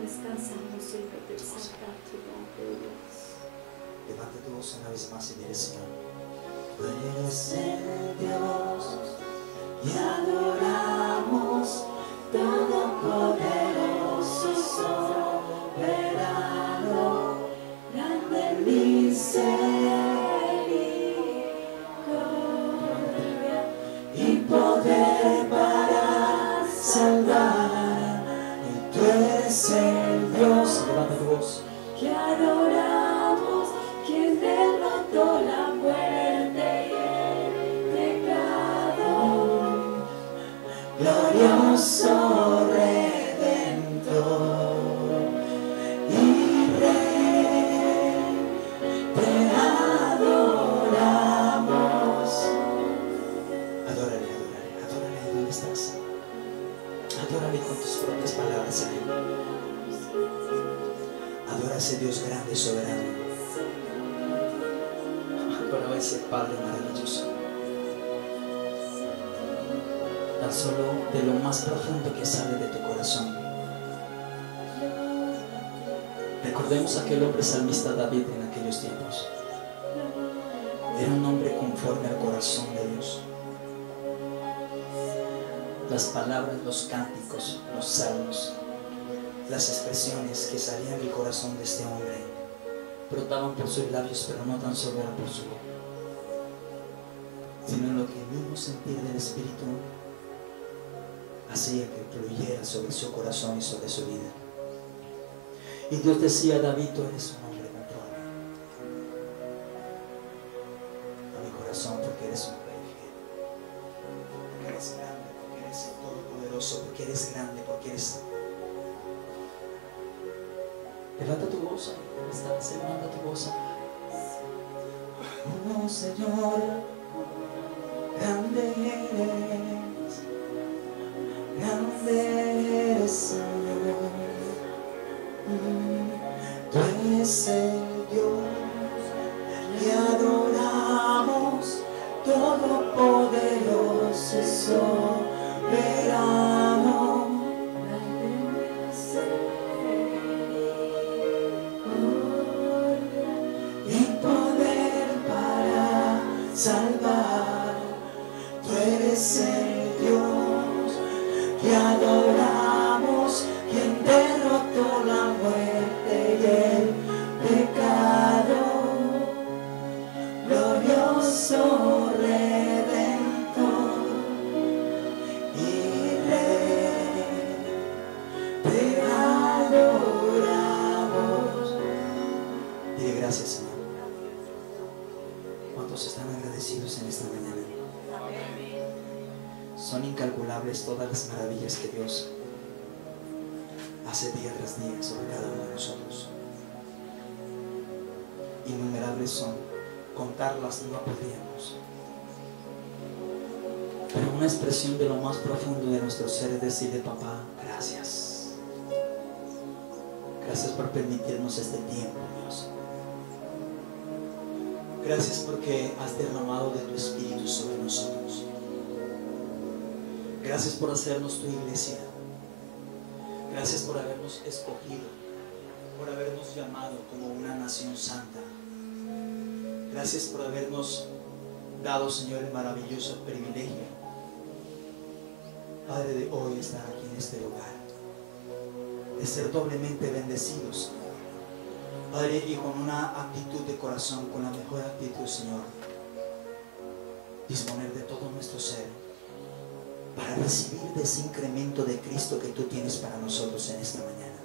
descansamos en exaltar tu nombre, Dios. Levanta tu voz una vez más y dile, Señor, tú eres el Dios y adoramos, todopoderoso, soberano, grande en misericordia y poder para salvar. Y tú eres el Dios, levanta tu voz, Que adoramos, quien derrotó la muerte y el pecado. glorioso Redentor y Rey, te adoramos. Adórale, adórale, adórale ahí donde estás. Adórale con tus propias palabras a Él. Adora a ese Dios grande y soberano. Adora a ese Padre maravilloso. Tan solo de lo más profundo que sale de tu corazón. Recordemos a aquel hombre salmista David en aquellos tiempos. Era un hombre conforme al corazón de Dios. Las palabras, los cánticos, los salmos, las expresiones que salían del corazón de este hombre brotaban por sus labios, pero no tan solo era por su boca, sino en lo que el mismo sentir del Espíritu hacía que fluyera sobre su corazón y sobre su vida. Y Dios decía a David, tú eres un hombre conforme a mi corazón, porque eres un rey fiel, porque eres grande, porque eres el todopoderoso, porque eres grande, porque eres... Levanta tu voz, levanta tu voz. Oh Señor, grande eres, Señor. Tú eres el Dios que adoramos, todopoderoso, soberano, y poder para salvar. Tú eres el Dios que adoramos, quien derrotó la muerte y el pecado, glorioso Redentor y Rey, te adoramos. Dile gracias, Señor. ¿Cuántos están agradecidos en esta mañana? Son incalculables todas las maravillas que Dios hace día tras día sobre cada uno de nosotros. Innumerables son, contarlas no podríamos. Pero una expresión de lo más profundo de nuestro ser es decirle, papá, gracias. Gracias por permitirnos este tiempo, Dios. Gracias porque has derramado de tu Espíritu sobre nosotros. Gracias por hacernos tu iglesia. Gracias por habernos escogido, por habernos llamado como una nación santa. Gracias por habernos dado, Señor, el maravilloso privilegio, Padre, de hoy estar aquí en este lugar, de ser doblemente bendecidos, Padre, y con una actitud de corazón, con la mejor actitud, Señor, disponer de todo nuestro ser para recibir de ese incremento de Cristo que tú tienes para nosotros en esta mañana.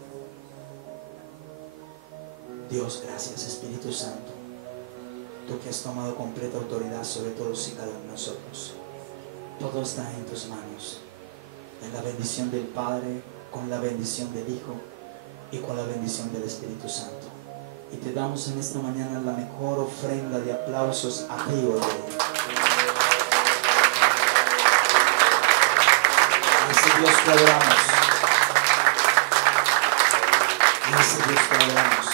Dios, gracias, Espíritu Santo, tú que has tomado completa autoridad sobre todos y cada uno de nosotros. Todo está en tus manos, en la bendición del Padre, con la bendición del Hijo y con la bendición del Espíritu Santo. Y te damos en esta mañana la mejor ofrenda de aplausos a ti, oh Rey. Ese Dios que adoramos, ese Dios que adoramos.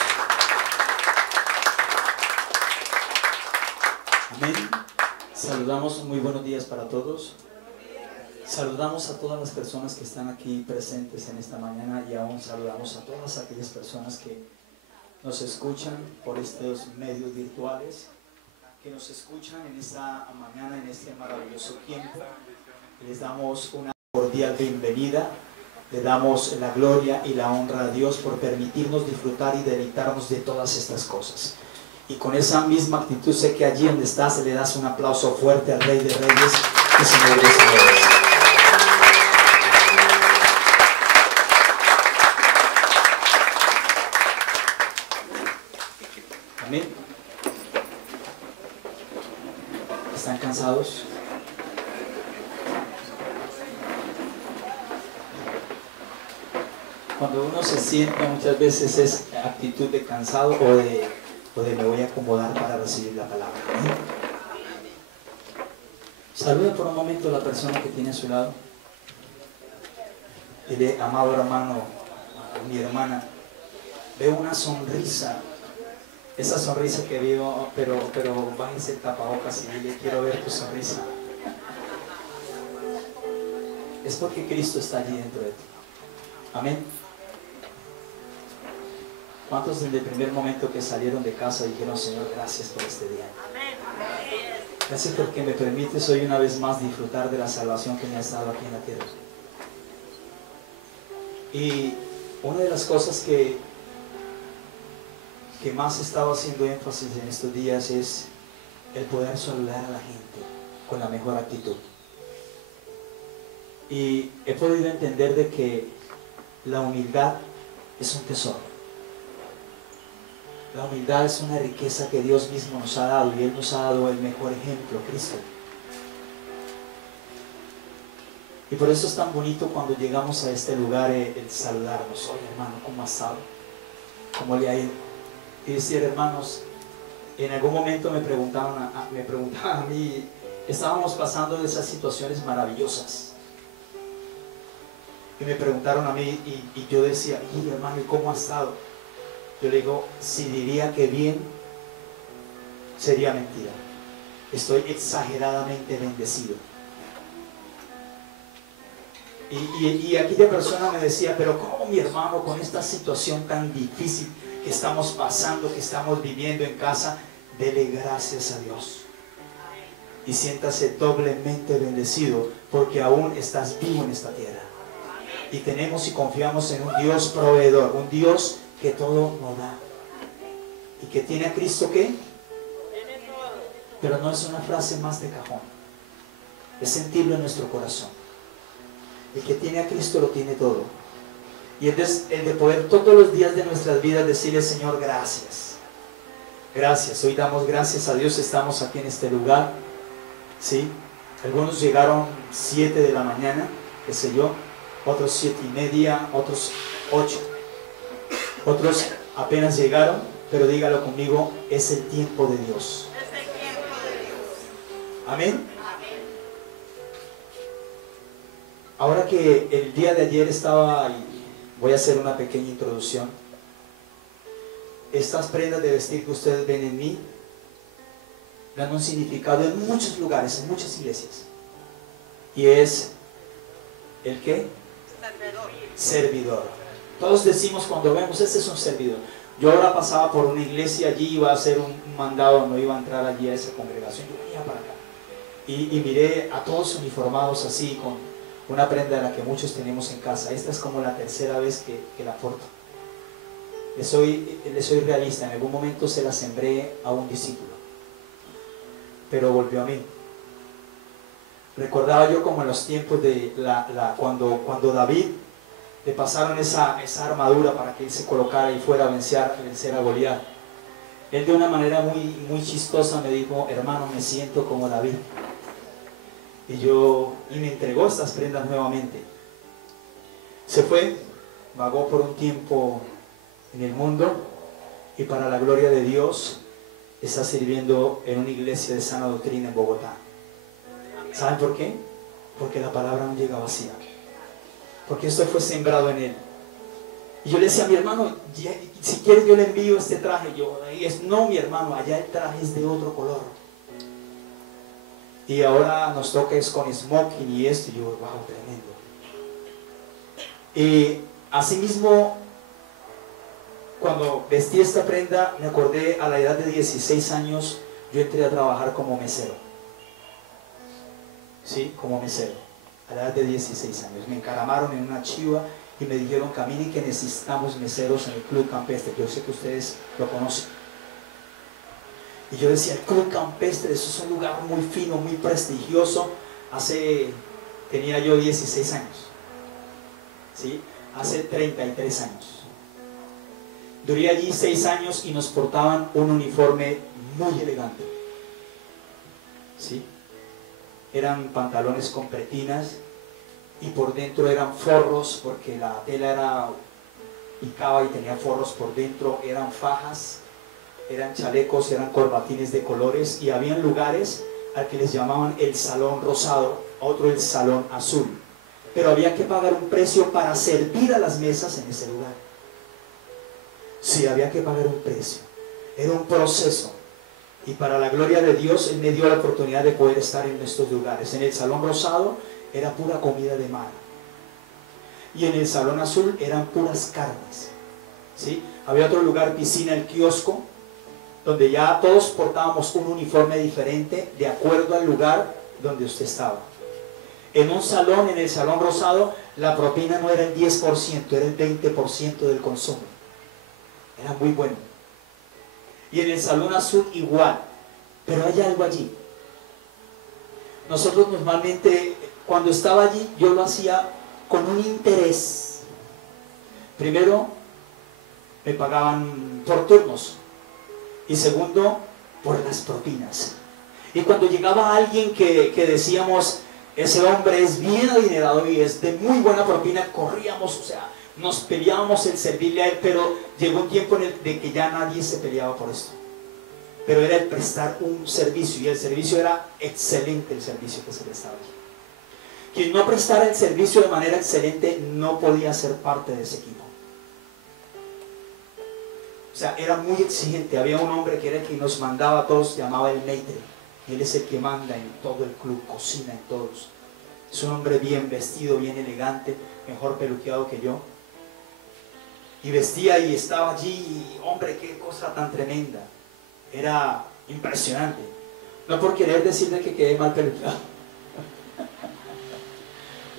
Amén. Saludamos, muy buenos días para todos. Saludamos a todas las personas que están aquí presentes en esta mañana y aún saludamos a todas aquellas personas que nos escuchan por estos medios virtuales, que nos escuchan en esta mañana, en este maravilloso tiempo. Les damos una cordial bienvenida, le damos la gloria y la honra a Dios por permitirnos disfrutar y deleitarnos de todas estas cosas. Y con esa misma actitud, sé que allí donde estás le das un aplauso fuerte al Rey de Reyes y Señor de Señores. Amén. ¿Están cansados? Cuando uno se sienta muchas veces es actitud de cansado o de me voy a acomodar para recibir la palabra. Saluda por un momento a la persona que tiene a su lado. Dile, amado hermano, mi hermana, veo una sonrisa. Esa sonrisa que veo, pero bájese el tapabocas y dile, quiero ver tu sonrisa. Es porque Cristo está allí dentro de ti. Amén. ¿Cuántos desde el primer momento que salieron de casa dijeron, Señor, gracias por este día? Gracias porque me permites hoy una vez más disfrutar de la salvación que me ha estado aquí en la tierra? Y una de las cosas que más he estado haciendo énfasis en estos días es el poder saludar a la gente con la mejor actitud. Y he podido entender de que la humildad es un tesoro. La humildad es una riqueza que Dios mismo nos ha dado y Él nos ha dado el mejor ejemplo, Cristo. Y por eso es tan bonito cuando llegamos a este lugar el saludarnos. Oye hermano, ¿cómo has estado? ¿Cómo le ha ido? Y decir, hermanos, en algún momento me preguntaban a mí, estábamos pasando de esas situaciones maravillosas. Y me preguntaron a mí y yo decía, y hermano, ¿y cómo has estado? Yo le digo, si diría que bien, sería mentira. Estoy exageradamente bendecido. Y aquella persona me decía, pero ¿cómo mi hermano con esta situación tan difícil que estamos pasando, que estamos viviendo en casa? Dele gracias a Dios. Y siéntase doblemente bendecido porque aún estás vivo en esta tierra. Y tenemos y confiamos en un Dios proveedor, un Dios que todo nos da. Y que tiene a Cristo, ¿qué? Pero no es una frase más de cajón. Es sentirlo en nuestro corazón. El que tiene a Cristo lo tiene todo. Y es el de poder todos los días de nuestras vidas decirle, Señor, gracias. Gracias. Hoy damos gracias a Dios. Estamos aquí en este lugar. ¿Sí? Algunos llegaron 7 de la mañana, qué sé yo. Otros 7:30, otros 8. Otros apenas llegaron, pero dígalo conmigo, es el tiempo de Dios. Es el tiempo de Dios. Amén. Ahora que el día de ayer estaba, y voy a hacer una pequeña introducción. Estas prendas de vestir que ustedes ven en mí dan un significado en muchos lugares, en muchas iglesias. Y es ¿el qué? Servidor. Todos decimos cuando vemos, este es un servidor. Yo ahora pasaba por una iglesia, allí iba a hacer un mandado, no iba a entrar allí a esa congregación, yo venía para acá. Y miré a todos uniformados así, con una prenda de la que muchos tenemos en casa. Esta es como la tercera vez que la porto. Le soy realista, en algún momento se la sembré a un discípulo, pero volvió a mí. Recordaba yo como en los tiempos de cuando David le pasaron esa armadura para que él se colocara y fuera a vencer a Goliat. Él de una manera muy chistosa me dijo, hermano, me siento como David. Y me entregó estas prendas nuevamente. Se fue, vagó por un tiempo en el mundo y para la gloria de Dios está sirviendo en una iglesia de sana doctrina en Bogotá. ¿Saben por qué? Porque la palabra no llega vacía. Porque esto fue sembrado en él. Y yo le decía a mi hermano, si quieres yo le envío este traje. No, mi hermano, allá el traje es de otro color. Y ahora nos toca es con smoking y esto. Y yo, wow, tremendo. Y asimismo, cuando vestí esta prenda, me acordé a la edad de 16 años, yo entré a trabajar como mesero. Sí, como mesero. A la edad de 16 años. Me encaramaron en una chiva y me dijeron, camine, que necesitamos meseros en el Club Campestre. Yo sé que ustedes lo conocen. Y yo decía, el Club Campestre, eso es un lugar muy fino, muy prestigioso. Tenía yo 16 años. ¿Sí? Hace 33 años. Duré allí 6 años y nos portaban un uniforme muy elegante. ¿Sí? Eran pantalones con pretinas y por dentro eran forros, porque la tela era picaba y tenía forros por dentro. Eran fajas, eran chalecos, eran corbatines de colores, y habían lugares al que les llamaban el salón rosado, otro el salón azul. Pero había que pagar un precio para servir a las mesas en ese lugar. Sí, había que pagar un precio. Era un proceso. Y para la gloria de Dios, Él me dio la oportunidad de poder estar en estos lugares. En el salón rosado era pura comida de mar. Y en el salón azul eran puras carnes. ¿Sí? Había otro lugar, piscina, el kiosco, donde ya todos portábamos un uniforme diferente de acuerdo al lugar donde usted estaba. En un salón, en el salón rosado, la propina no era el 10%, era el 20% del consumo. Era muy bueno. Y en el salón azul igual. Pero hay algo allí. Nosotros normalmente, cuando estaba allí, yo lo hacía con un interés. Primero, me pagaban por turnos. Y segundo, por las propinas. Y cuando llegaba alguien que decíamos, ese hombre es bien adinerado y es de muy buena propina, corríamos, o sea, nos peleábamos el servirle a él, pero llegó un tiempo en el de que ya nadie se peleaba por esto. Pero era el prestar un servicio, y el servicio era excelente, el servicio que se prestaba aquí. Quien no prestara el servicio de manera excelente no podía ser parte de ese equipo. O sea, era muy exigente. Había un hombre que era el que nos mandaba a todos, llamaba el maitre. Él es el que manda en todo el club, cocina en todos. Es un hombre bien vestido, bien elegante, mejor peluqueado que yo. Y vestía y estaba allí, y, hombre, qué cosa tan tremenda. Era impresionante. No por querer decirle que quedé mal peluqueado.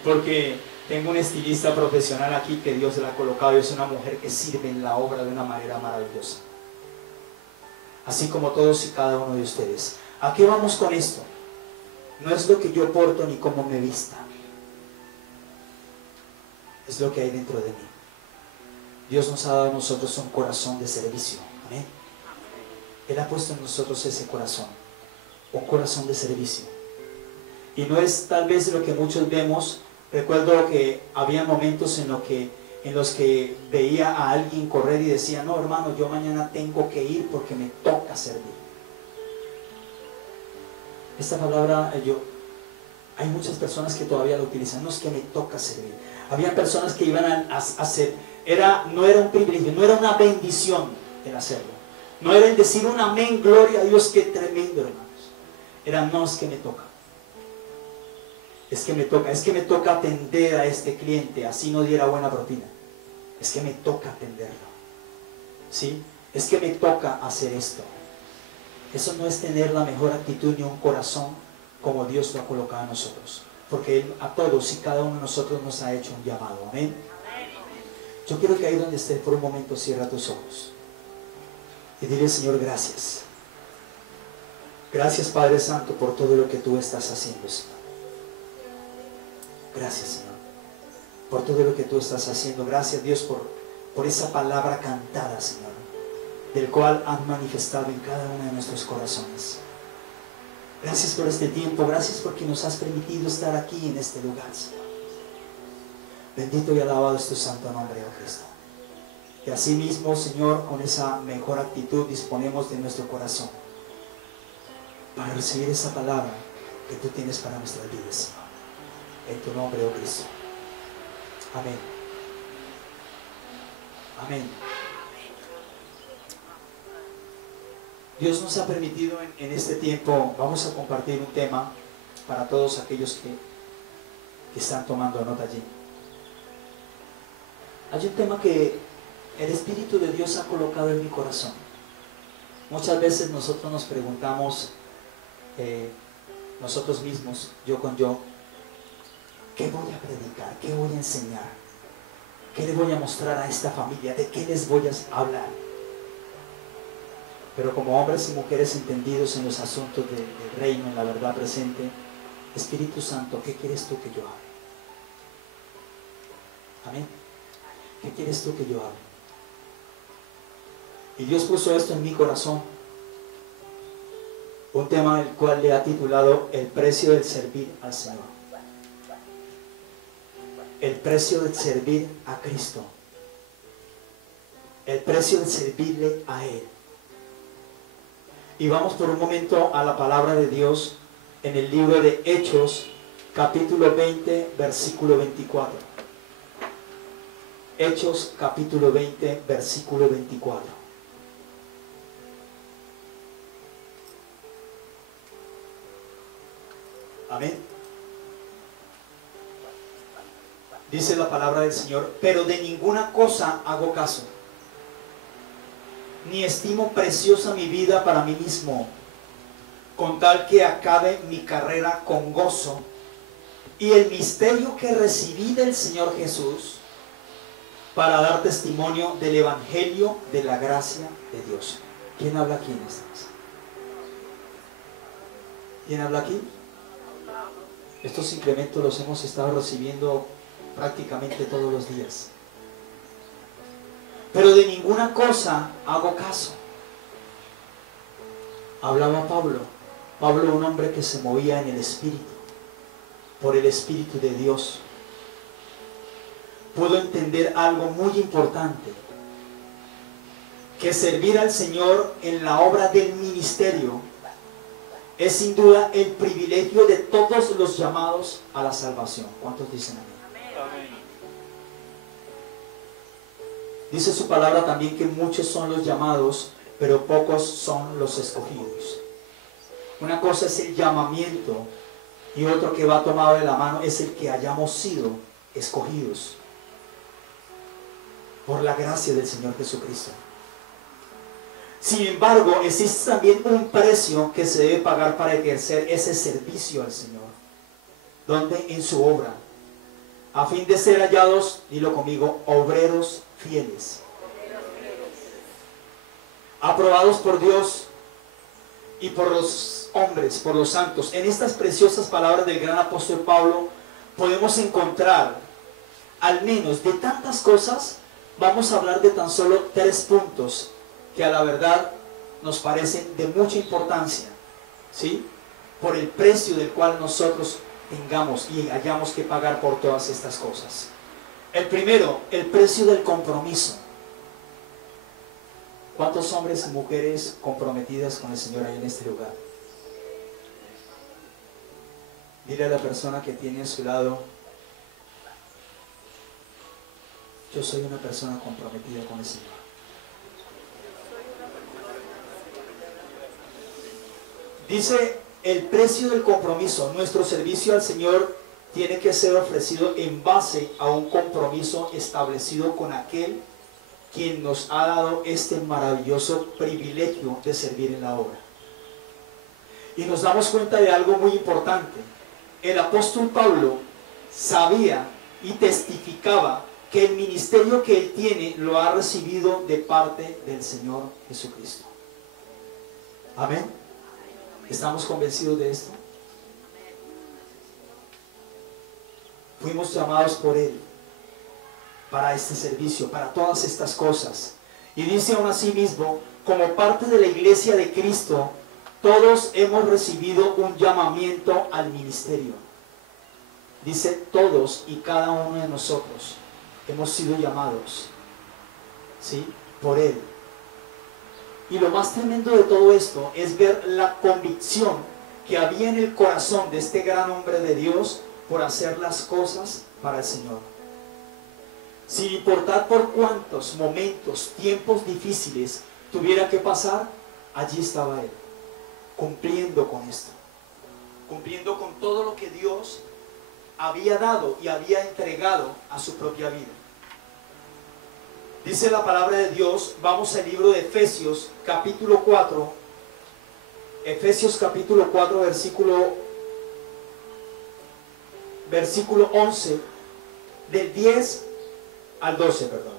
Porque tengo un estilista profesional aquí que Dios le ha colocado, y es una mujer que sirve en la obra de una manera maravillosa. Así como todos y cada uno de ustedes. ¿A qué vamos con esto? No es lo que yo porto ni cómo me vista. Es lo que hay dentro de mí. Dios nos ha dado a nosotros un corazón de servicio. ¿Amén? Él ha puesto en nosotros ese corazón. Un corazón de servicio. Y no es tal vez lo que muchos vemos. Recuerdo que había momentos en los que veía a alguien correr y decía, no, hermano, yo mañana tengo que ir porque me toca servir. Esta palabra, hay muchas personas que todavía la utilizan. No es que me toca servir. Había personas que iban a hacer, no era un privilegio, no era una bendición el hacerlo. No era el decir un amén, gloria a Dios, qué tremendo, hermanos. Era, no, es que me toca. Es que me toca atender a este cliente, así no diera buena propina. Es que me toca atenderlo. ¿Sí? Es que me toca hacer esto. Eso no es tener la mejor actitud ni un corazón como Dios lo ha colocado a nosotros. Porque Él a todos y cada uno de nosotros nos ha hecho un llamado. Amén. Yo quiero que ahí donde estés por un momento cierra tus ojos. Y dile, Señor, gracias. Gracias, Padre Santo, por todo lo que tú estás haciendo, Señor. Gracias, Señor, por todo lo que tú estás haciendo. Gracias, Dios, por esa palabra cantada, Señor, del cual has manifestado en cada uno de nuestros corazones. Gracias por este tiempo. Gracias porque nos has permitido estar aquí en este lugar, Señor. Bendito y alabado es tu santo nombre, oh Cristo. Y así mismo, Señor, con esa mejor actitud disponemos de nuestro corazón para recibir esa palabra que tú tienes para nuestras vidas, Señor. En tu nombre, oh Cristo. Amén. Amén. Dios nos ha permitido en este tiempo, vamos a compartir un tema para todos aquellos que están tomando nota allí. Hay un tema que el Espíritu de Dios ha colocado en mi corazón. Muchas veces nosotros nos preguntamos, nosotros mismos, yo con yo, ¿qué voy a predicar? ¿Qué voy a enseñar? ¿Qué le voy a mostrar a esta familia? ¿De qué les voy a hablar? Pero como hombres y mujeres entendidos en los asuntos del reino, en la verdad presente, Espíritu Santo, ¿qué quieres tú que yo hable? Amén. ¿Qué quieres tú que yo hable? Y Dios puso esto en mi corazón. Un tema el cual le ha titulado El precio del servir al Señor. El precio del servir a Cristo. El precio de servirle a Él. Y vamos por un momento a la palabra de Dios en el libro de Hechos, capítulo 20, versículo 24. Hechos, capítulo 20, versículo 24. Amén. Dice la palabra del Señor: pero de ninguna cosa hago caso, ni estimo preciosa mi vida para mí mismo, con tal que acabe mi carrera con gozo y el misterio que recibí del Señor Jesús, para dar testimonio del evangelio de la gracia de Dios. ¿Quién habla aquí en esta mesa? ¿Quién habla aquí? Estos incrementos los hemos estado recibiendo prácticamente todos los días. Pero de ninguna cosa hago caso. Hablaba Pablo, un hombre que se movía en el Espíritu, por el Espíritu de Dios. Puedo entender algo muy importante, que servir al Señor en la obra del ministerio es sin duda el privilegio de todos los llamados a la salvación. ¿Cuántos dicen amén? Amén. Dice su palabra también que muchos son los llamados, pero pocos son los escogidos. Una cosa es el llamamiento y otro que va tomado de la mano es el que hayamos sido escogidos por la gracia del Señor Jesucristo. Sin embargo, existe también un precio que se debe pagar para ejercer ese servicio al Señor. ¿Dónde? En su obra. A fin de ser hallados, dilo conmigo, obreros fieles. Aprobados por Dios y por los hombres, por los santos. En estas preciosas palabras del gran apóstol Pablo podemos encontrar, al menos de tantas cosas, vamos a hablar de tan solo 3 puntos que a la verdad nos parecen de mucha importancia, ¿sí? Por el precio del cual nosotros tengamos y hayamos que pagar por todas estas cosas. El primero, el precio del compromiso. ¿Cuántos hombres y mujeres comprometidas con el Señor hay en este lugar? Dile a la persona que tiene a su lado: yo soy una persona comprometida con el Señor. Dice el precio del compromiso. Nuestro servicio al Señor tiene que ser ofrecido en base a un compromiso establecido con aquel quien nos ha dado este maravilloso privilegio de servir en la obra. Y nos damos cuenta de algo muy importante. El apóstol Pablo sabía y testificaba que el ministerio que él tiene lo ha recibido de parte del Señor Jesucristo. Amén. ¿Estamos convencidos de esto? Fuimos llamados por Él para este servicio, para todas estas cosas. Y dice aún así mismo, como parte de la iglesia de Cristo, todos hemos recibido un llamamiento al ministerio. Dice todos y cada uno de nosotros hemos sido llamados, ¿sí? Por Él. Y lo más tremendo de todo esto es ver la convicción que había en el corazón de este gran hombre de Dios por hacer las cosas para el Señor. Sin importar por cuántos momentos, tiempos difíciles tuviera que pasar, allí estaba Él, cumpliendo con esto. cumpliendo con todo lo que Dios había dado y había entregado a su propia vida. Dice la palabra de Dios, vamos al libro de Efesios capítulo 4, Efesios capítulo 4 versículo 11, del 10 al 12, perdón.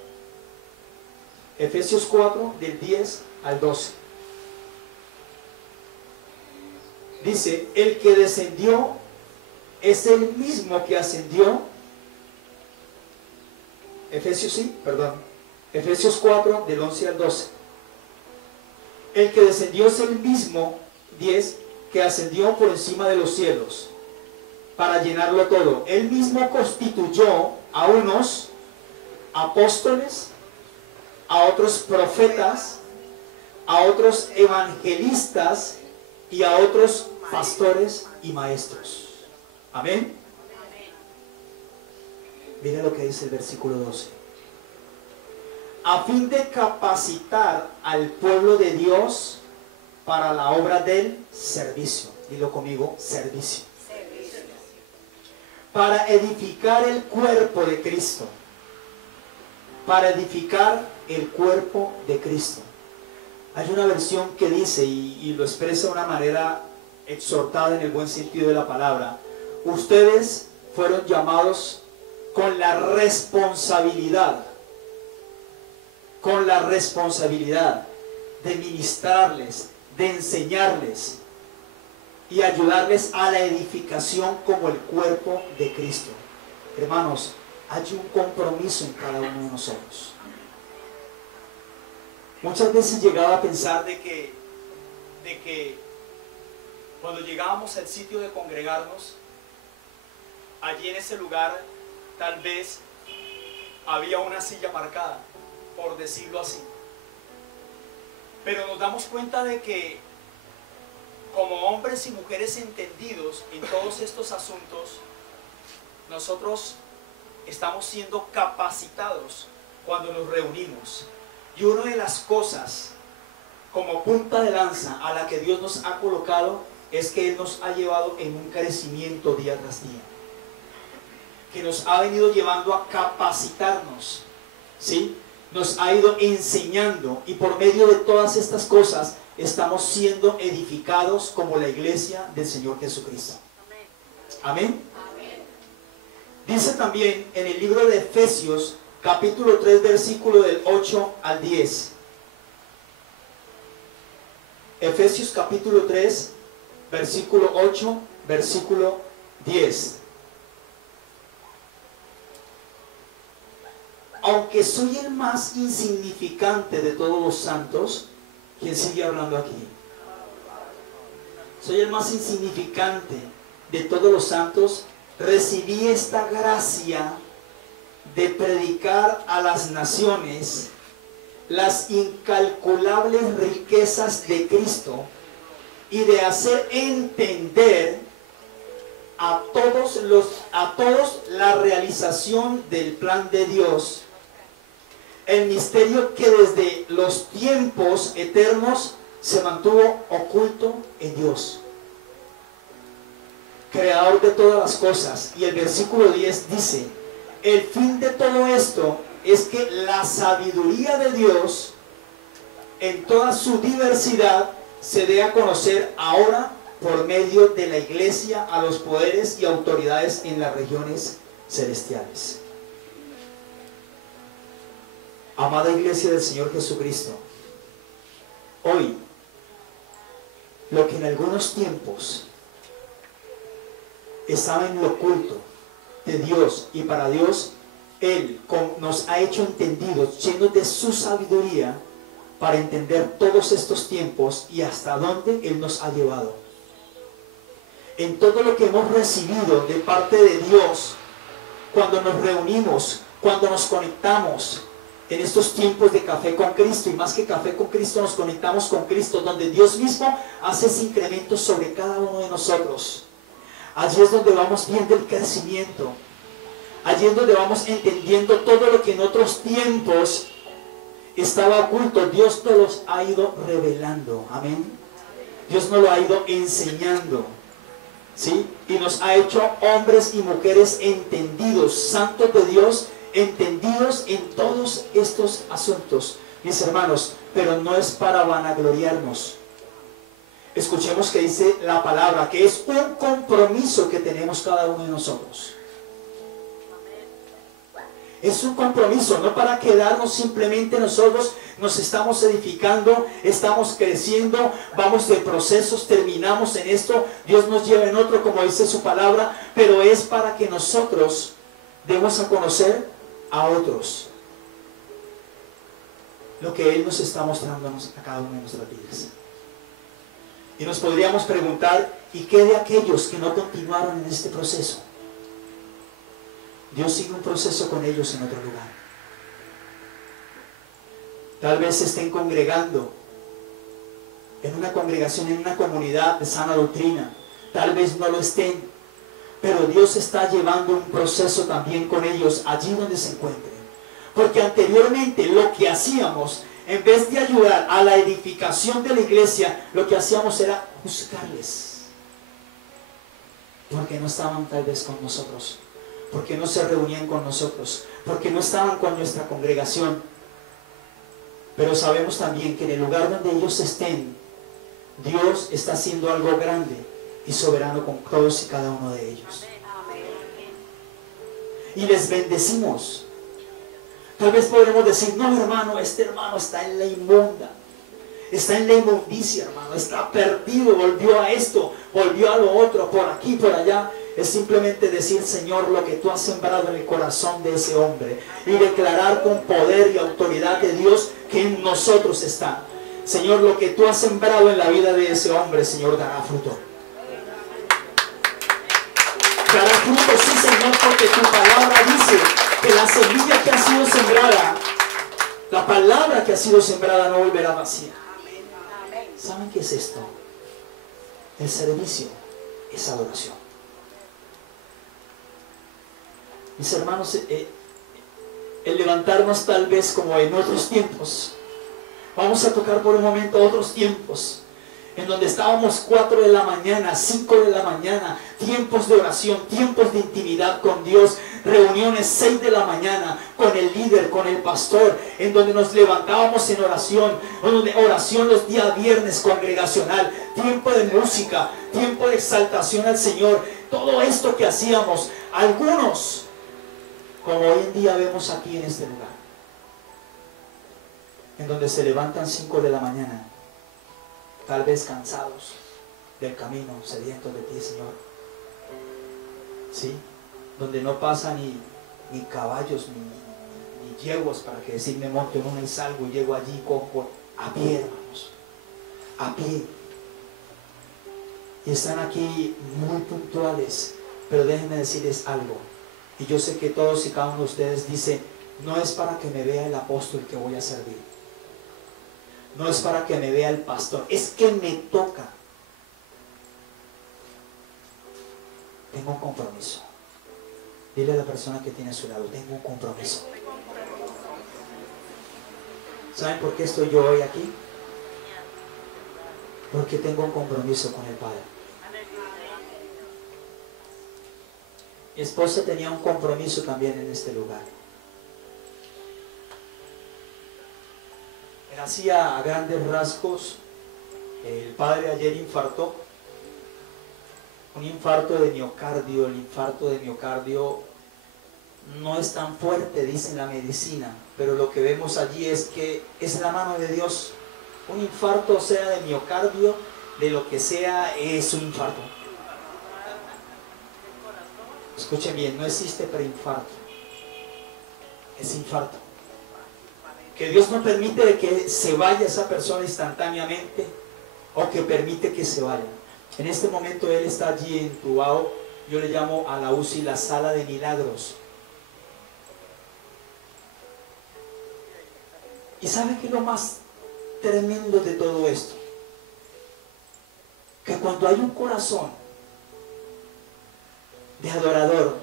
Efesios 4, del 10 al 12. Dice, el que descendió es el mismo que ascendió. Efesios 4, del 11 al 12. El que descendió es el mismo, 10, que ascendió por encima de los cielos para llenarlo todo. Él mismo constituyó a unos apóstoles, a otros profetas, a otros evangelistas y a otros pastores y maestros. Amén. Mira lo que dice el versículo 12. A fin de capacitar al pueblo de Dios para la obra del servicio. Dilo conmigo, servicio. Para edificar el cuerpo de Cristo. Para edificar el cuerpo de Cristo. Hay una versión que dice, y lo expresa de una manera exhortada en el buen sentido de la palabra: ustedes fueron llamados con la responsabilidad de ministrarles, de enseñarles y ayudarles a la edificación como el cuerpo de Cristo. Hermanos, hay un compromiso en cada uno de nosotros. Muchas veces llegaba a pensar de que cuando llegábamos al sitio de congregarnos, allí en ese lugar tal vez había una silla marcada, por decirlo así. Pero nos damos cuenta de que como hombres y mujeres entendidos en todos estos asuntos, nosotros estamos siendo capacitados cuando nos reunimos. Y una de las cosas como punta de lanza a la que Dios nos ha colocado es que Él nos ha llevado en un crecimiento día tras día, que nos ha venido llevando a capacitarnos, ¿sí? Nos ha ido enseñando, y por medio de todas estas cosas estamos siendo edificados como la iglesia del Señor Jesucristo. Amén. Amén. Dice también en el libro de Efesios capítulo 3 versículo del 8 al 10. Efesios capítulo 3 versículo 8 versículo 10. Aunque soy el más insignificante de todos los santos, ¿quién sigue hablando aquí? Soy el más insignificante de todos los santos, recibí esta gracia de predicar a las naciones las incalculables riquezas de Cristo y de hacer entender a todos la realización del plan de Dios, el misterio que desde los tiempos eternos se mantuvo oculto en Dios, creador de todas las cosas. Y el versículo 10 dice: el fin de todo esto es que la sabiduría de Dios en toda su diversidad se dé a conocer ahora por medio de la iglesia a los poderes y autoridades en las regiones celestiales. Amada iglesia del Señor Jesucristo, hoy, lo que en algunos tiempos estaba en lo oculto de Dios y para Dios, Él nos ha hecho entendidos, llenos de su sabiduría, para entender todos estos tiempos y hasta dónde Él nos ha llevado. En todo lo que hemos recibido de parte de Dios, cuando nos reunimos, cuando nos conectamos en estos tiempos de Café con Cristo, y más que Café con Cristo, nos conectamos con Cristo, donde Dios mismo hace ese incremento sobre cada uno de nosotros. Allí es donde vamos viendo el crecimiento. Allí es donde vamos entendiendo todo lo que en otros tiempos estaba oculto. Dios nos los ha ido revelando. Amén. Dios nos lo ha ido enseñando. ¿sí? Y nos ha hecho hombres y mujeres entendidos, santos de Dios, entendidos en todos estos asuntos, mis hermanos, pero no es para vanagloriarnos. Escuchemos que dice la palabra, que es un compromiso que tenemos cada uno de nosotros. Es un compromiso, no para quedarnos simplemente nosotros. Nos estamos edificando, estamos creciendo, vamos de procesos, terminamos en esto, Dios nos lleva en otro, como dice su palabra, pero es para que nosotros demos a conocer a otros lo que Él nos está mostrando a cada una de nuestras vidas. Y nos podríamos preguntar, ¿y qué de aquellos que no continuaron en este proceso? Dios sigue un proceso con ellos en otro lugar. Tal vez se estén congregando en una congregación, en una comunidad de sana doctrina. Tal vez no lo estén, pero Dios está llevando un proceso también con ellos allí donde se encuentren. Porque anteriormente lo que hacíamos, en vez de ayudar a la edificación de la iglesia, lo que hacíamos era juzgarles. Porque no estaban tal vez con nosotros, porque no se reunían con nosotros, porque no estaban con nuestra congregación. Pero sabemos también que en el lugar donde ellos estén, Dios está haciendo algo grande y soberano con todos y cada uno de ellos. Y les bendecimos. Tal vez podremos decir, no hermano, este hermano está en la inmunda, está en la inmundicia, hermano, está perdido, volvió a esto, volvió a lo otro, por aquí, por allá. Es simplemente decir, Señor, lo que tú has sembrado en el corazón de ese hombre, y declarar con poder y autoridad de Dios que en nosotros está. Señor, lo que tú has sembrado en la vida de ese hombre, Señor, dará fruto. Dará fruto, sí, Señor, porque tu palabra dice que la semilla que ha sido sembrada, la palabra que ha sido sembrada no volverá vacía. ¿Saben qué es esto? El servicio es adoración. Mis hermanos, el levantarnos tal vez como en otros tiempos, vamos a tocar por un momento otros tiempos, en donde estábamos 4 de la mañana, 5 de la mañana, tiempos de oración, tiempos de intimidad con Dios, reuniones 6 de la mañana con el líder, con el pastor, en donde nos levantábamos en oración, oración los días viernes congregacional, tiempo de música, tiempo de exaltación al Señor. Todo esto que hacíamos, algunos, como hoy en día vemos aquí en este lugar, en donde se levantan 5 de la mañana, tal vez cansados del camino, sedientos de ti, Señor, ¿sí? Donde no pasan ni caballos ni yeguas para que decir me monto en una y salgo y llego allí a pie, hermanos, a pie, y están aquí muy puntuales. Pero déjenme decirles algo, y yo sé que todos y cada uno de ustedes dicen, no es para que me vea el apóstol que voy a servir, no es para que me vea el pastor, es que me toca. Tengo un compromiso. Dile a la persona que tiene a su lado, tengo un compromiso. ¿Saben por qué estoy yo hoy aquí? Porque tengo un compromiso con el Padre. Mi esposa tenía un compromiso también en este lugar. Así a grandes rasgos, el padre ayer infartó, un infarto de miocardio. El infarto de miocardio no es tan fuerte, dicen la medicina, pero lo que vemos allí es que es la mano de Dios. Un infarto, sea de miocardio, de lo que sea, es un infarto. Escuchen bien, no existe preinfarto, es infarto. Que Dios no permite que se vaya esa persona instantáneamente, o que permite que se vaya. En este momento él está allí entubado. Yo le llamo a la UCI la sala de milagros. ¿Y sabe qué es lo más tremendo de todo esto? Que cuando hay un corazón de adorador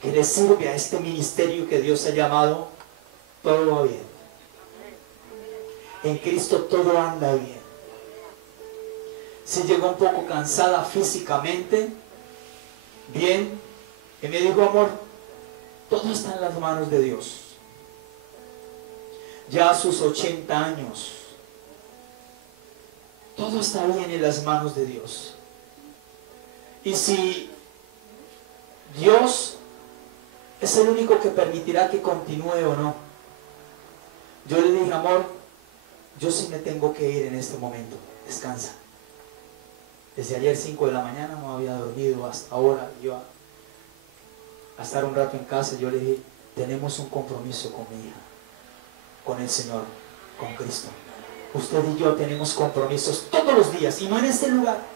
que le sirve a este ministerio que Dios ha llamado, todo va bien. En Cristo todo anda bien. si llegó un poco cansada físicamente, bien, y me dijo, amor, todo está en las manos de Dios. Ya a sus 80 años, todo está bien en las manos de Dios. Y si Dios es el único que permitirá que continúe o no, yo le dije, amor, yo sí me tengo que ir en este momento, descansa. Desde ayer 5 de la mañana no había dormido, hasta ahora yo a estar un rato en casa. Yo le dije, tenemos un compromiso con mi hija, con el Señor, con Cristo. Usted y yo tenemos compromisos todos los días, y no en este lugar.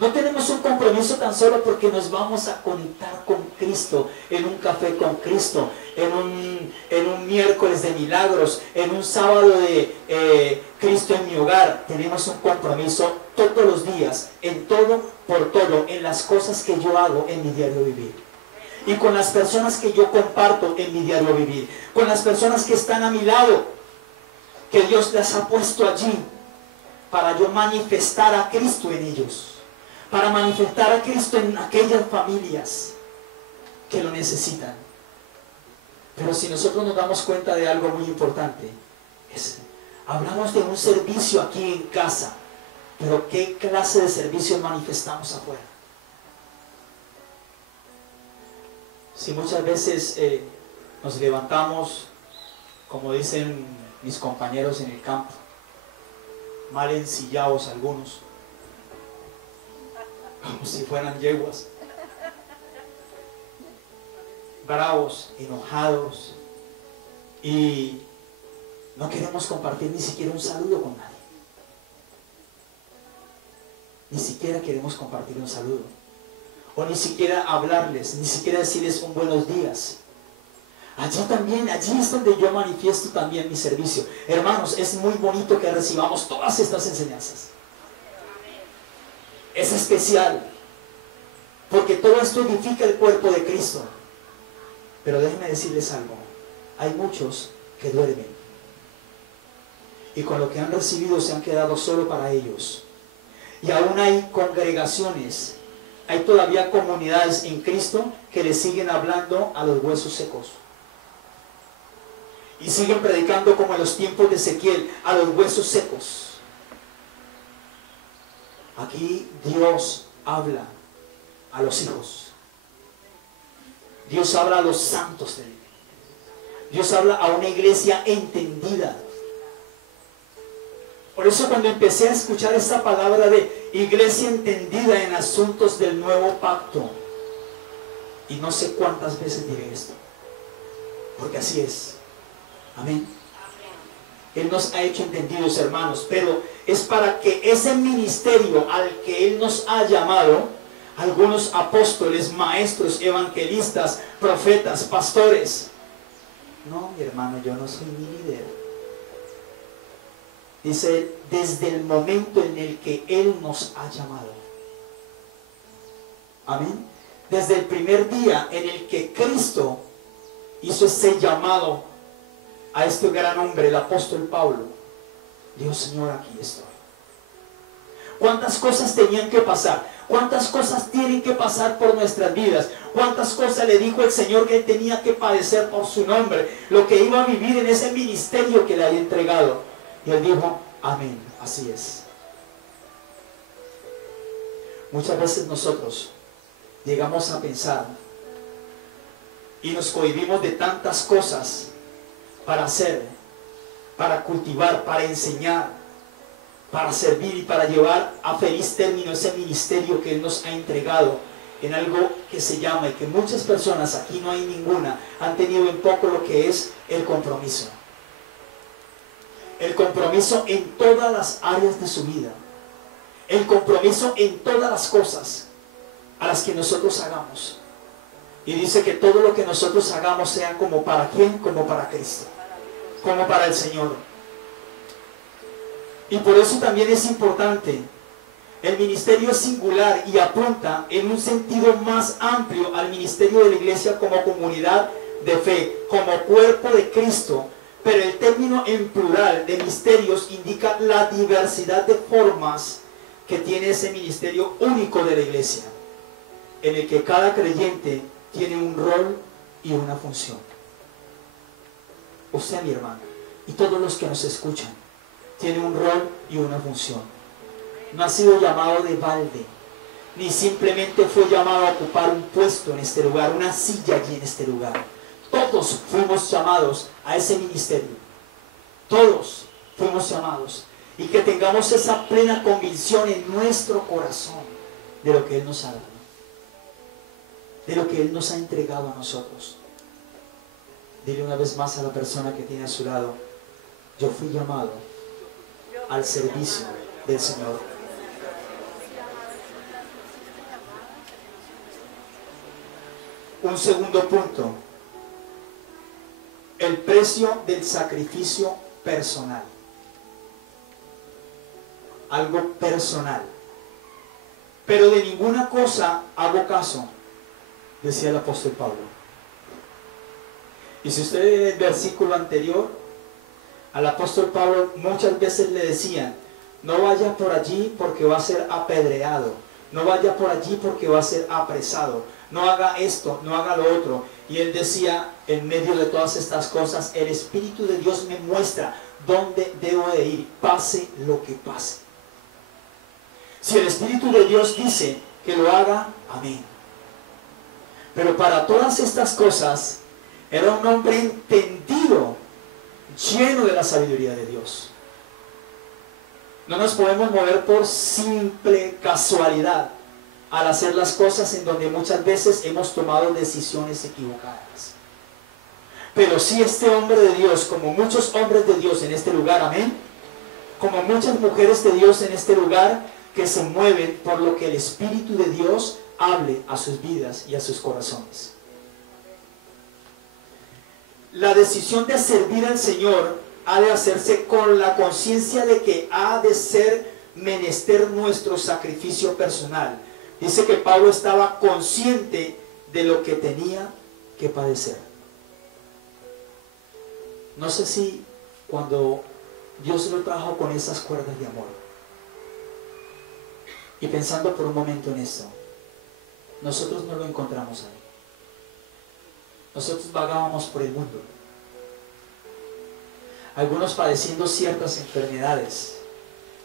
No tenemos un compromiso tan solo porque nos vamos a conectar con Cristo, en un café con Cristo, en un miércoles de milagros, en un sábado de Cristo en mi hogar. Tenemos un compromiso todos los días, en todo, por todo, en las cosas que yo hago en mi diario vivir. Y con las personas que yo comparto en mi diario vivir. Con las personas que están a mi lado, que Dios las ha puesto allí para yo manifestar a Cristo en ellos. Para manifestar a Cristo en aquellas familias que lo necesitan. Pero si nosotros nos damos cuenta de algo muy importante, hablamos de un servicio aquí en casa, pero ¿qué clase de servicio manifestamos afuera? Si muchas veces nos levantamos, como dicen mis compañeros en el campo, mal ensillados algunos, como si fueran yeguas, bravos, enojados, y no queremos compartir ni siquiera un saludo con nadie. Ni siquiera queremos compartir un saludo, o ni siquiera hablarles, ni siquiera decirles un buenos días. Allí es donde yo manifiesto también mi servicio. Hermanos, es muy bonito que recibamos todas estas enseñanzas. Es especial, porque todo esto edifica el cuerpo de Cristo. Pero déjenme decirles algo, hay muchos que duermen, y con lo que han recibido se han quedado solo para ellos. Y aún hay congregaciones, hay todavía comunidades en Cristo que le siguen hablando a los huesos secos. Y siguen predicando como en los tiempos de Ezequiel, a los huesos secos. Aquí Dios habla a los hijos. Dios habla a los santos de Él. Dios habla a una iglesia entendida. Por eso cuando empecé a escuchar esta palabra de iglesia entendida en asuntos del nuevo pacto, y no sé cuántas veces diré esto, porque así es. Amén. Él nos ha hecho entendidos, hermanos, pero es para que ese ministerio al que Él nos ha llamado, algunos apóstoles, maestros, evangelistas, profetas, pastores. No, mi hermano, yo no soy mi líder. Dice, desde el momento en el que Él nos ha llamado. Amén. Desde el primer día en el que Cristo hizo ese llamado a este gran hombre, el apóstol Pablo, dijo, Señor, aquí estoy. ¿Cuántas cosas tenían que pasar? ¿Cuántas cosas tienen que pasar por nuestras vidas? ¿Cuántas cosas le dijo el Señor que él tenía que padecer por su nombre? Lo que iba a vivir en ese ministerio que le había entregado. Y él dijo, amén, así es. Muchas veces nosotros llegamos a pensar y nos cohibimos de tantas cosas para hacer, para cultivar, para enseñar, para servir y para llevar a feliz término ese ministerio que Él nos ha entregado en algo que se llama, y que muchas personas, aquí no hay ninguna, han tenido en poco lo que es el compromiso. El compromiso en todas las áreas de su vida. El compromiso en todas las cosas a las que nosotros hagamos. Y dice que todo lo que nosotros hagamos sea como para ¿quién? Como para Cristo, como para el Señor. Y por eso también es importante. El ministerio es singular y apunta en un sentido más amplio al ministerio de la iglesia como comunidad de fe, como cuerpo de Cristo, pero el término en plural de misterios indica la diversidad de formas que tiene ese ministerio único de la iglesia, en el que cada creyente tiene un rol y una función. Usted, mi hermano, y todos los que nos escuchan, tienen un rol y una función. No ha sido llamado de balde, ni simplemente fue llamado a ocupar un puesto en este lugar, una silla allí en este lugar. Todos fuimos llamados a ese ministerio. Todos fuimos llamados. Y que tengamos esa plena convicción en nuestro corazón de lo que Él nos ha dado, de lo que Él nos ha entregado a nosotros. Dile una vez más a la persona que tiene a su lado: yo fui llamado al servicio del Señor. Un segundo punto: el precio del sacrificio personal. Algo personal. Pero de ninguna cosa hago caso, decía el apóstol Pablo. Y si usted lee el versículo anterior, al apóstol Pablo muchas veces le decían: no vaya por allí porque va a ser apedreado, no vaya por allí porque va a ser apresado, no haga esto, no haga lo otro. Y él decía, en medio de todas estas cosas, el Espíritu de Dios me muestra dónde debo de ir, pase lo que pase. Si el Espíritu de Dios dice que lo haga, amén. Pero para todas estas cosas, era un hombre entendido, lleno de la sabiduría de Dios. No nos podemos mover por simple casualidad al hacer las cosas en donde muchas veces hemos tomado decisiones equivocadas. Pero si este hombre de Dios, como muchos hombres de Dios en este lugar, amén, como muchas mujeres de Dios en este lugar, que se mueven por lo que el Espíritu de Dios hable a sus vidas y a sus corazones. La decisión de servir al Señor ha de hacerse con la conciencia de que ha de ser menester nuestro sacrificio personal. Dice que Pablo estaba consciente de lo que tenía que padecer. No sé si cuando Dios lo trajo con esas cuerdas de amor, y pensando por un momento en esto, nosotros no lo encontramos ahí. Nosotros vagábamos por el mundo, algunos padeciendo ciertas enfermedades,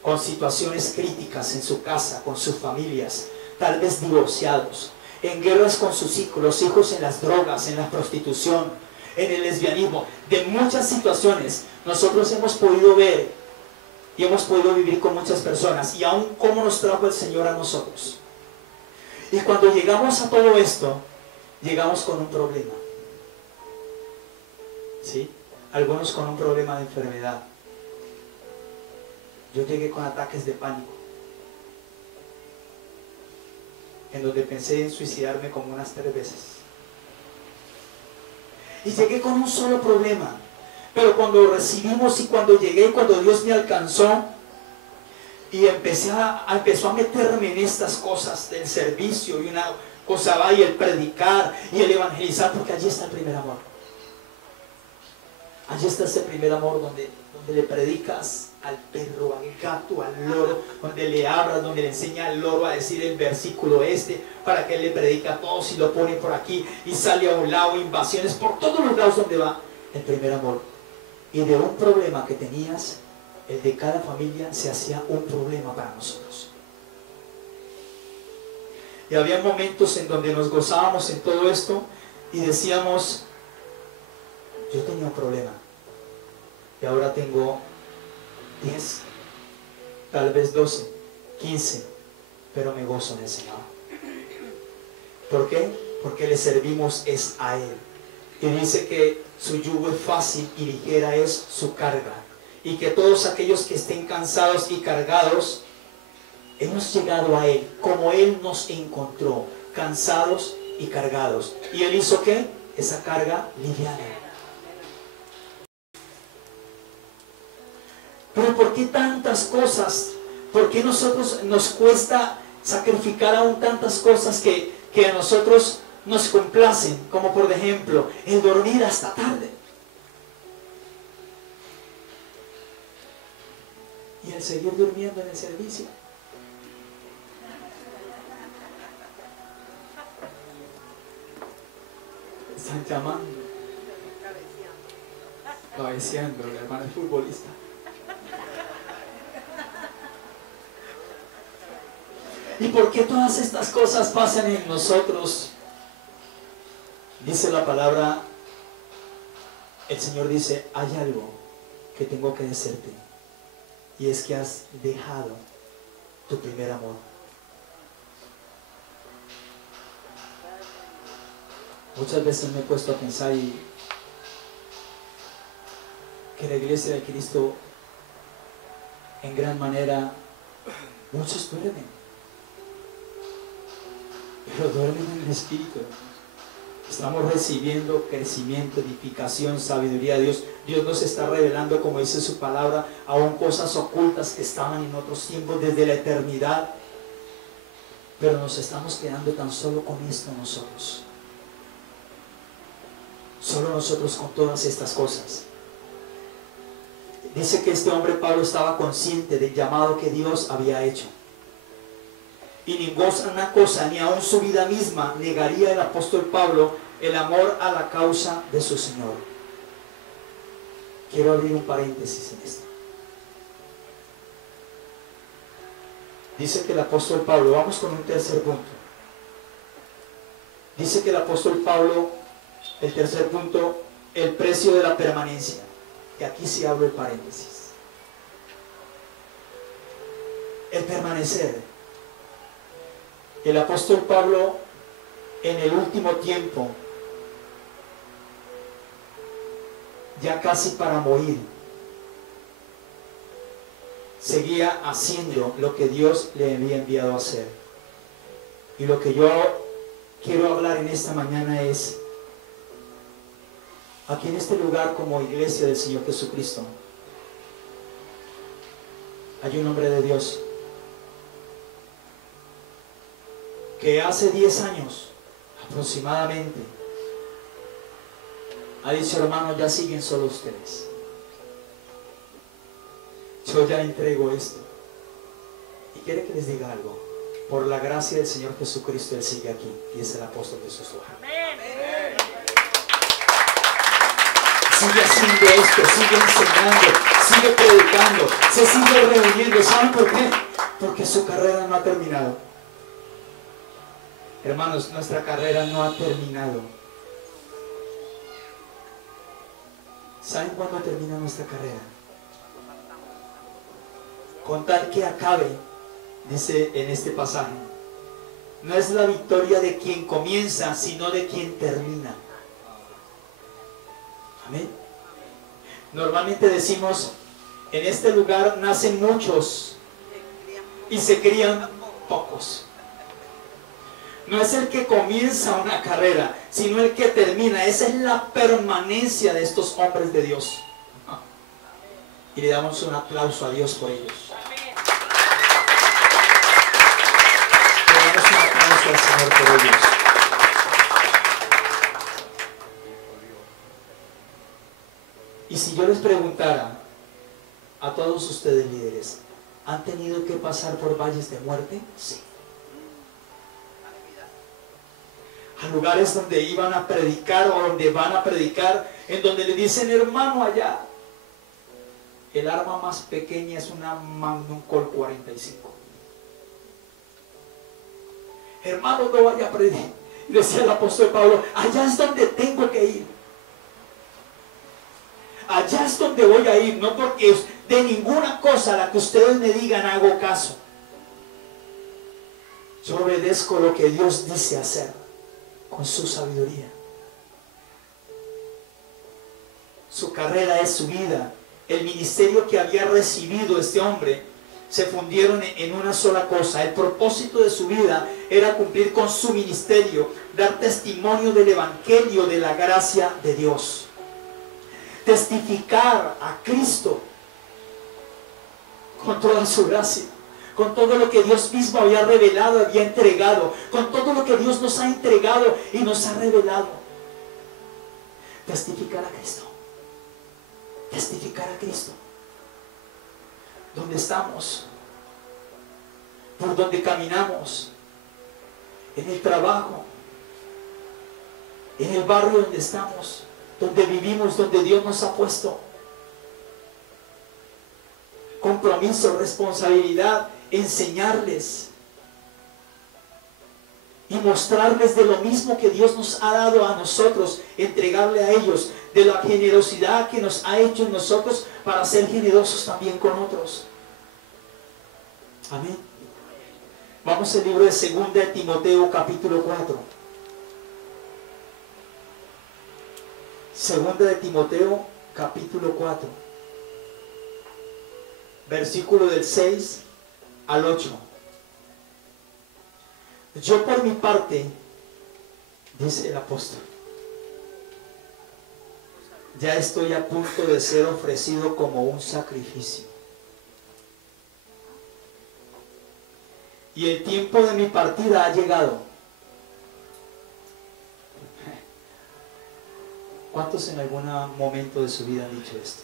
con situaciones críticas en su casa, con sus familias, tal vez divorciados, en guerras con sus hijos, los hijos en las drogas, en la prostitución, en el lesbianismo. De muchas situaciones nosotros hemos podido ver y hemos podido vivir con muchas personas, y aún cómo nos trajo el Señor a nosotros. Y cuando llegamos a todo esto, llegamos con un problema. ¿Sí? Algunos con un problema de enfermedad. Yo llegué con ataques de pánico, en donde pensé en suicidarme como unas 3 veces. Y llegué con un solo problema. Pero cuando recibimos y cuando llegué, cuando Dios me alcanzó y empezó a meterme en estas cosas del servicio, y una cosa va, y el predicar y el evangelizar, porque allí está el primer amor. Allí está ese primer amor donde le predicas al perro, al gato, al loro, donde le hablas, donde le enseña al loro a decir el versículo para que él le predica a todos, y lo pone por aquí y sale a un lado, invasiones por todos los lados donde va. El primer amor. Y de un problema que tenías, el de cada familia se hacía un problema para nosotros. Y había momentos en donde nos gozábamos en todo esto y decíamos: yo tenía un problema y ahora tengo 10, tal vez 12, 15, pero me gozo en el Señor. ¿Por qué? Porque le servimos es a Él. Y dice que su yugo es fácil y ligera es su carga. Y que todos aquellos que estén cansados y cargados, hemos llegado a Él como Él nos encontró, cansados y cargados. ¿Y Él hizo qué? Esa carga liviana. Pero ¿por qué tantas cosas? ¿Por qué nosotros nos cuesta sacrificar aún tantas cosas que a nosotros nos complacen? Como por ejemplo, el dormir hasta tarde. y el seguir durmiendo en el servicio. Están llamando, cabeceando, el hermano es futbolista. ¿Y por qué todas estas cosas pasan en nosotros? Dice la palabra, el Señor dice, hay algo que tengo que decirte, y es que has dejado tu primer amor. Muchas veces me he puesto a pensar que la iglesia de Cristo, en gran manera, muchos duermen, pero duermen en el Espíritu. Estamos recibiendo crecimiento, edificación, sabiduría de Dios. Dios nos está revelando, como dice su palabra, aún cosas ocultas que estaban en otros tiempos desde la eternidad. Pero nos estamos quedando tan solo con esto nosotros. Solo nosotros con todas estas cosas. Dice que este hombre Pablo estaba consciente del llamado que Dios había hecho. Y ninguna cosa, ni aun su vida misma, negaría el apóstol Pablo el amor a la causa de su Señor. Quiero abrir un paréntesis en esto. Dice que el apóstol Pablo, vamos con un tercer punto. Dice que el apóstol Pablo, el tercer punto, el precio de la permanencia. Y aquí sí abro el paréntesis. El permanecer. El apóstol Pablo, en el último tiempo, ya casi para morir, seguía haciendo lo que Dios le había enviado a hacer. Y lo que yo quiero hablar en esta mañana es, aquí en este lugar como iglesia del Señor Jesucristo, hay un hombre de Dios que hace 10 años aproximadamente ha dicho, hermano, ya siguen solo ustedes, yo ya entrego esto. Y quiere que les diga algo, por la gracia del Señor Jesucristo Él sigue aquí, y es el apóstol Jesús. Sigue haciendo esto, sigue enseñando, sigue predicando, se sigue reuniendo. ¿Saben por qué? Porque su carrera no ha terminado. Hermanos, nuestra carrera no ha terminado. ¿Saben cuándo termina nuestra carrera? Con tal que acabe, dice en este pasaje, no es la victoria de quien comienza, sino de quien termina. Amén. Normalmente decimos, en este lugar nacen muchos y se crían pocos. No es el que comienza una carrera, sino el que termina. Esa es la permanencia de estos hombres de Dios. Y le damos un aplauso a Dios por ellos. Le damos un aplauso al Señor por ellos. Y si yo les preguntara a todos ustedes líderes, ¿han tenido que pasar por valles de muerte? Sí. A lugares donde iban a predicar o donde van a predicar, en donde le dicen, hermano, allá el arma más pequeña es una Magnum Colt 45. Hermano, no vaya a predicar. Decía el apóstol Pablo, allá es donde tengo que ir. Allá es donde voy a ir, no porque de ninguna cosa a la que ustedes me digan hago caso. Yo obedezco lo que Dios dice hacer con su sabiduría. Su carrera es su vida. El ministerio que había recibido este hombre se fundieron en una sola cosa. El propósito de su vida era cumplir con su ministerio, dar testimonio del evangelio de la gracia de Dios. Testificar a Cristo con toda su gracia, con todo lo que Dios mismo había revelado, había entregado, con todo lo que Dios nos ha entregado y nos ha revelado. Testificar a Cristo. Testificar a Cristo. donde estamos, por donde caminamos, en el trabajo, en el barrio donde estamos, donde vivimos, donde Dios nos ha puesto. Compromiso, responsabilidad, enseñarles y mostrarles de lo mismo que Dios nos ha dado a nosotros, entregarle a ellos de la generosidad que nos ha hecho en nosotros para ser generosos también con otros. Amén. Vamos al libro de 2 de Timoteo capítulo 4. 2 de Timoteo capítulo 4. Versículo del 6 al 8. Yo por mi parte, dice el apóstol, ya estoy a punto de ser ofrecido como un sacrificio. Y el tiempo de mi partida ha llegado. ¿Cuántos en algún momento de su vida han dicho esto?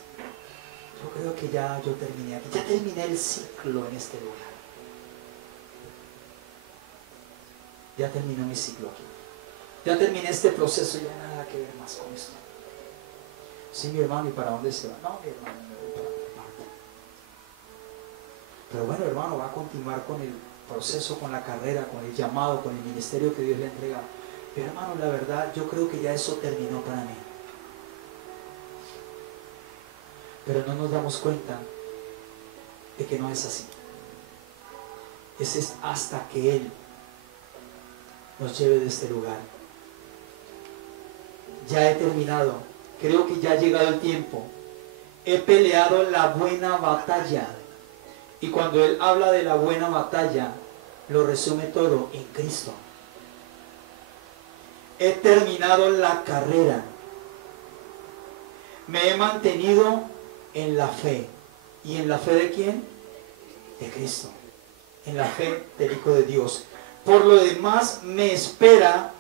Yo creo que ya yo terminé aquí. Ya terminé el ciclo en este lugar. Ya terminó mi ciclo aquí. Ya terminé este proceso, ya nada que ver más con esto. Sí, mi hermano, ¿y para dónde se va? No, mi hermano, me voy para otra parte. Pero bueno, hermano, va a continuar con el proceso, con la carrera, con el llamado, con el ministerio que Dios le ha entregado. Pero hermano, la verdad, yo creo que ya eso terminó para mí. Pero no nos damos cuenta de que no es así. Ese es hasta que Él nos lleve de este lugar. Ya he terminado. Creo que ya ha llegado el tiempo. He peleado la buena batalla. Y cuando Él habla de la buena batalla, lo resume todo en Cristo. He terminado la carrera. Me he mantenido en la fe. ¿Y en la fe de quién? De Cristo. En la fe del Hijo de Dios. Por lo demás me espera,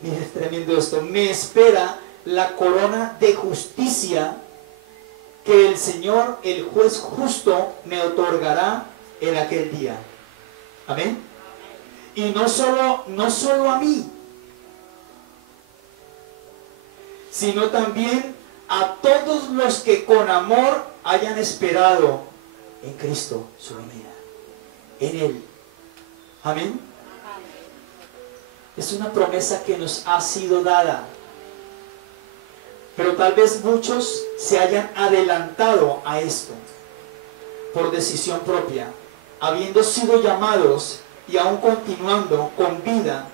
mire, es tremendo esto, me espera la corona de justicia que el Señor, el juez justo, me otorgará en aquel día. Amén. Y no solo a mí, sino también a todos los que con amor hayan esperado en Cristo su venida, en Él. Amén. Es una promesa que nos ha sido dada. Pero tal vez muchos se hayan adelantado a esto por decisión propia, habiendo sido llamados y aún continuando con vida,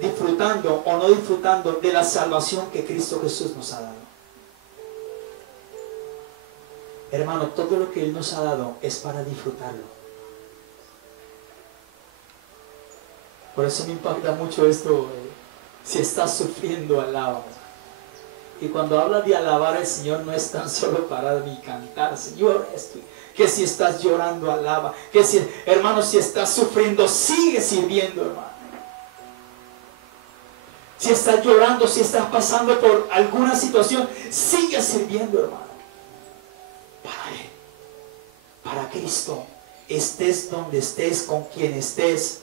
disfrutando o no disfrutando de la salvación que Cristo Jesús nos ha dado. Hermano, todo lo que Él nos ha dado es para disfrutarlo. Por eso me impacta mucho esto, si estás sufriendo, alaba. Y cuando habla de alabar al Señor, no es tan solo parar y cantar, Señor, esto. Que si estás llorando, alaba. Que si, hermano, si estás sufriendo, sigue sirviendo, hermano. Si estás llorando, si estás pasando por alguna situación, sigue sirviendo, hermano. Para Él, para Cristo, estés donde estés, con quien estés.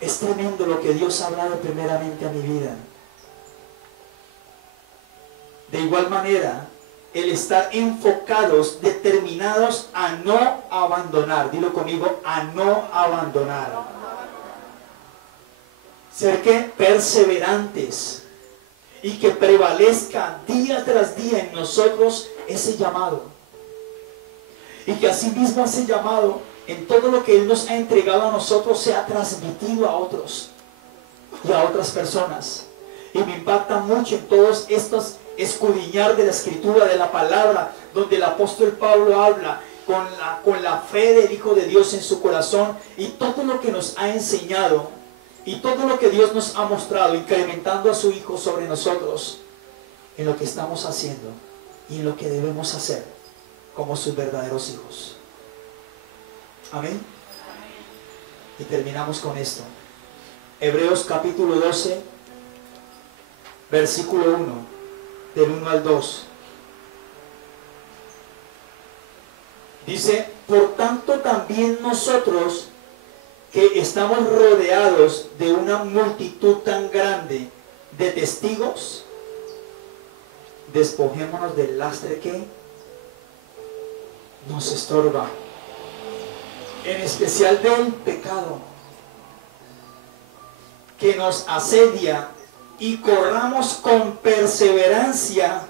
Es tremendo lo que Dios ha hablado primeramente a mi vida. De igual manera, el estar enfocados, determinados a no abandonar. Dilo conmigo, a no abandonar. Ser que perseverantes y que prevalezca día tras día en nosotros ese llamado. Y que asimismo ese llamado, en todo lo que Él nos ha entregado a nosotros, sea transmitido a otros y a otras personas. Y me impacta mucho en todos estos escudriñar de la Escritura, de la palabra, donde el apóstol Pablo habla con la fe del Hijo de Dios en su corazón, y todo lo que nos ha enseñado y todo lo que Dios nos ha mostrado, incrementando a su Hijo sobre nosotros en lo que estamos haciendo y en lo que debemos hacer como sus verdaderos hijos. Amén. Y terminamos con esto. Hebreos capítulo 12, versículo 1, del 1 al 2. Dice, por tanto también nosotros, que estamos rodeados de una multitud tan grande de testigos, despojémonos del lastre que nos estorba, en especial del pecado que nos asedia, y corramos con perseverancia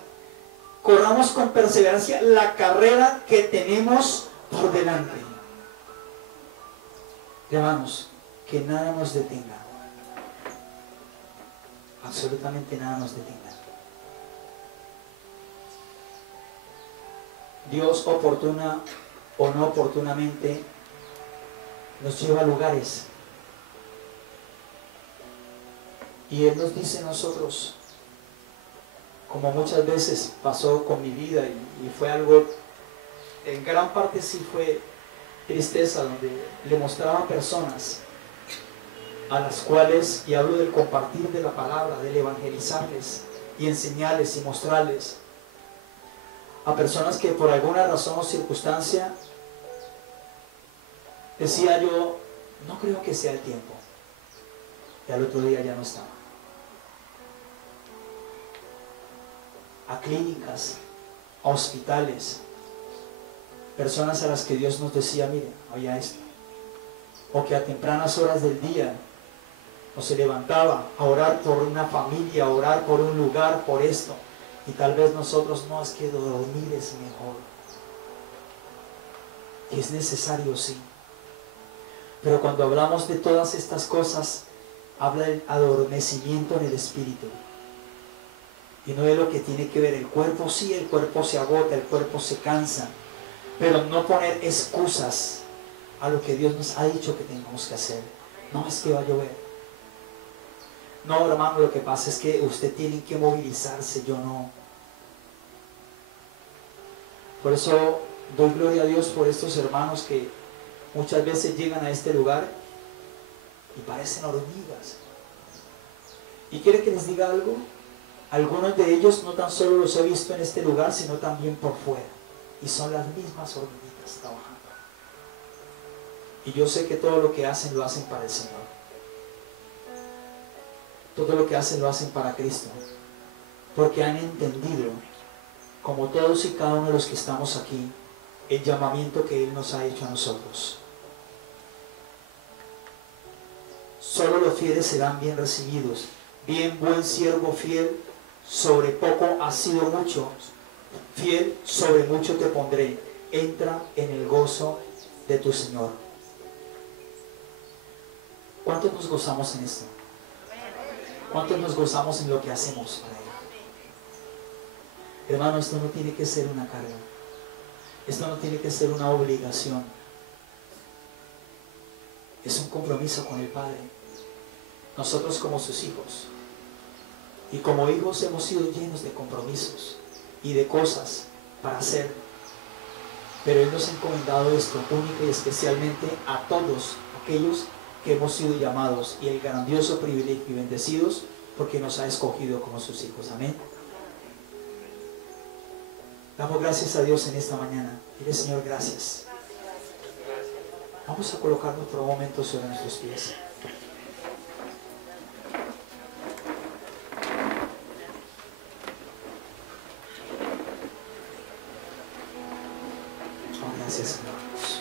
la carrera que tenemos por delante. Hermanos, que nada nos detenga, absolutamente nada nos detenga. Dios, oportuna o no oportunamente, nos lleva a lugares, y Él nos dice a nosotros, como muchas veces pasó con mi vida, y fue algo, en gran parte sí fue tristeza, donde le mostraba personas a las cuales, y hablo del compartir de la palabra, del evangelizarles y enseñarles y mostrarles, a personas que por alguna razón o circunstancia decía yo, no creo que sea el tiempo, y al otro día ya no estaba. A clínicas, a hospitales, personas a las que Dios nos decía, mire, había esto, o que a tempranas horas del día o se levantaba a orar por una familia, a orar por un lugar, por esto, y tal vez nosotros, no, es que dormir es mejor, y es necesario, sí, pero cuando hablamos de todas estas cosas, habla del adormecimiento en el espíritu, y no es lo que tiene que ver el cuerpo. Sí, el cuerpo se agota, el cuerpo se cansa, pero no poner excusas a lo que Dios nos ha dicho que tengamos que hacer. No, es que va a llover. No, hermano, lo que pasa es que usted tiene que movilizarse, yo no. Por eso doy gloria a Dios por estos hermanos que muchas veces llegan a este lugar y parecen hormigas. ¿Y quiere que les diga algo? Algunos de ellos no tan solo los he visto en este lugar, sino también por fuera. Y son las mismas hormiguitas trabajando. Y yo sé que todo lo que hacen, lo hacen para el Señor. Todo lo que hacen, lo hacen para Cristo. Porque han entendido, como todos y cada uno de los que estamos aquí, el llamamiento que Él nos ha hecho a nosotros. Solo los fieles serán bien recibidos. Bien, buen siervo fiel, sobre poco has sido mucho, fiel, sobre mucho te pondré. Entra en el gozo de tu Señor. ¿Cuántos nos gozamos en esto? ¿Cuántos nos gozamos en lo que hacemos para Él? Hermano, esto no tiene que ser una carga. Esto no tiene que ser una obligación. Es un compromiso con el Padre. Nosotros como sus hijos. Y como hijos hemos sido llenos de compromisos y de cosas para hacer. Pero Él nos ha encomendado esto única y especialmente a todos aquellos que hemos sido llamados, y el grandioso privilegio y bendecidos porque nos ha escogido como sus hijos. Amén. Damos gracias a Dios en esta mañana. Dile, Señor, gracias. Vamos a colocarnos por un momento sobre nuestros pies. Gracias, hermanos.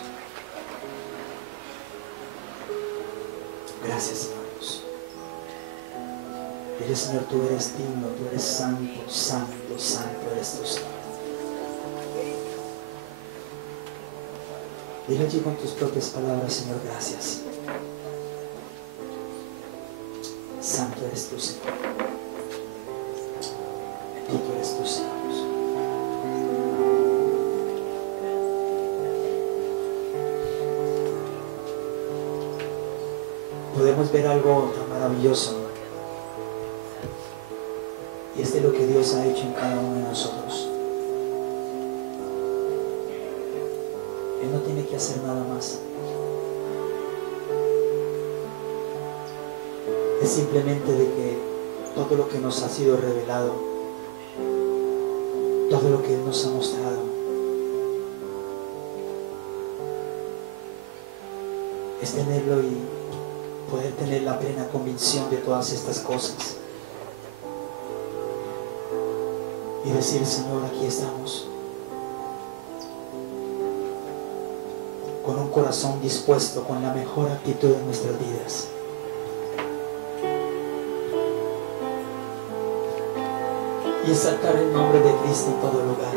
Gracias, hermanos. Dile, Señor, tú eres digno, tú eres santo, santo, santo eres tu Señor. Dile allí con tus propias palabras, Señor, gracias. Santo eres tu Señor. Bendito eres tu Señor. Podemos ver algo tan maravilloso, y es de lo que Dios ha hecho en cada uno de nosotros. Él no tiene que hacer nada más. Es simplemente de que todo lo que nos ha sido revelado, todo lo que Él nos ha mostrado, es tenerlo y poder tener la plena convicción de todas estas cosas. Y decir, Señor, aquí estamos. Con un corazón dispuesto, con la mejor actitud de nuestras vidas. Y exaltar el nombre de Cristo en todo lugar.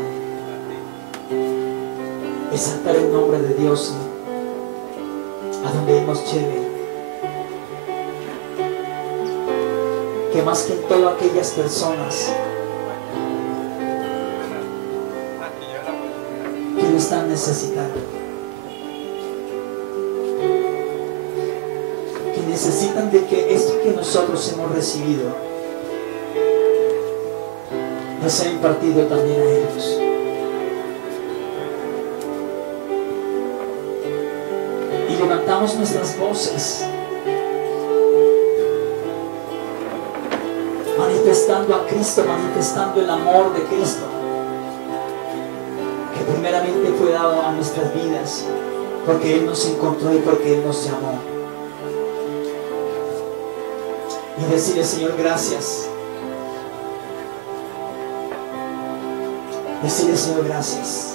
Exaltar el nombre de Dios a donde Él nos lleve. Que más que en todas aquellas personas que lo están necesitando, que necesitan de que esto que nosotros hemos recibido les sea impartido también a ellos. Y levantamos nuestras voces, manifestando a Cristo, manifestando el amor de Cristo, que primeramente fue dado a nuestras vidas, porque Él nos encontró y porque Él nos llamó. Y decirle, Señor, gracias. Decirle, Señor, gracias.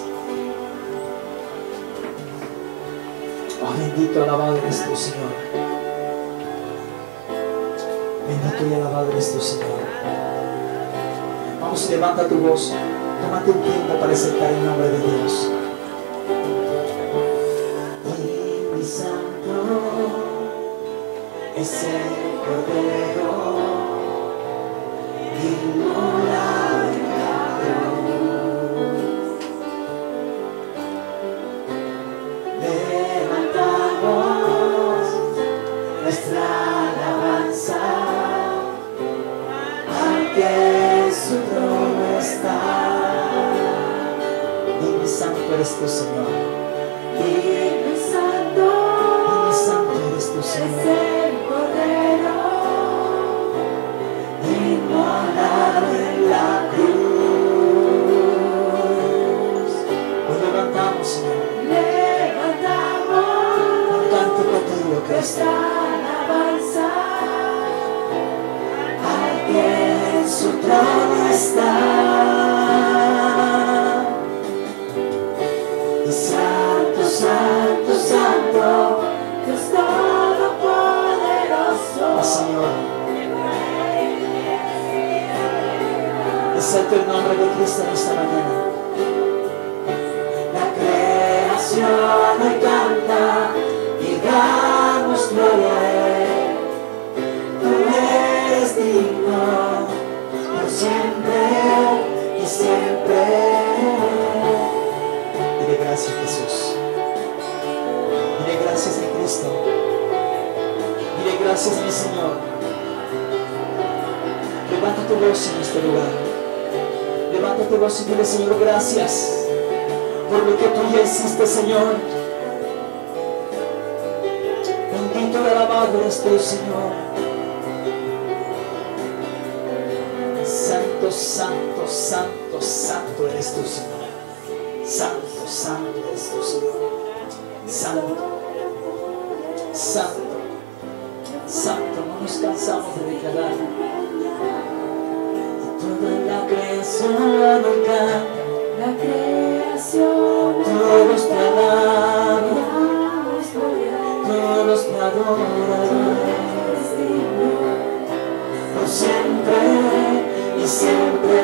Oh, bendito, alabado eres tú, Señor. Bendito y alabado eres tú, Señor. Vamos, levanta tu voz. Tómate un tiempo para exaltar el nombre de Dios. Y mi santo es el Cordero inmolado en la cruz. Levantamos nuestra alabanza al que en su trono está. Dime, santo eres tu Señor. Dime, santo Eres tu es Señor. el Cordero Inmolado en la cruz. Hoy levantamos, Señor, levantamos un canto contigo, Cristo, nuestra alabanza al que en su trono está. Y santo, santo, santo, Dios Todopoderoso. oh Señor, exalto el nombre de Cristo en esta mañana. La creación hoy canta y damos gloria a Él. Tú eres digno por siempre y siempre. Dile gracias, Jesús. Dile gracias a Cristo. Dile gracias, mi Señor. Levanta tu voz en este lugar. Levanta tu voz y dile, Señor, gracias por lo que tú ya hiciste, Señor. Bendito y alabado eres tú, Señor. Santo, santo, santo, santo eres tú, Señor. Santo, santo eres tú, Señor. Santo, santo, santo. No nos cansamos de declarar. Toda la creación hoy canta, La creación todos te alaban, damos gloria. todos te adoran, Eres digno por siempre y siempre.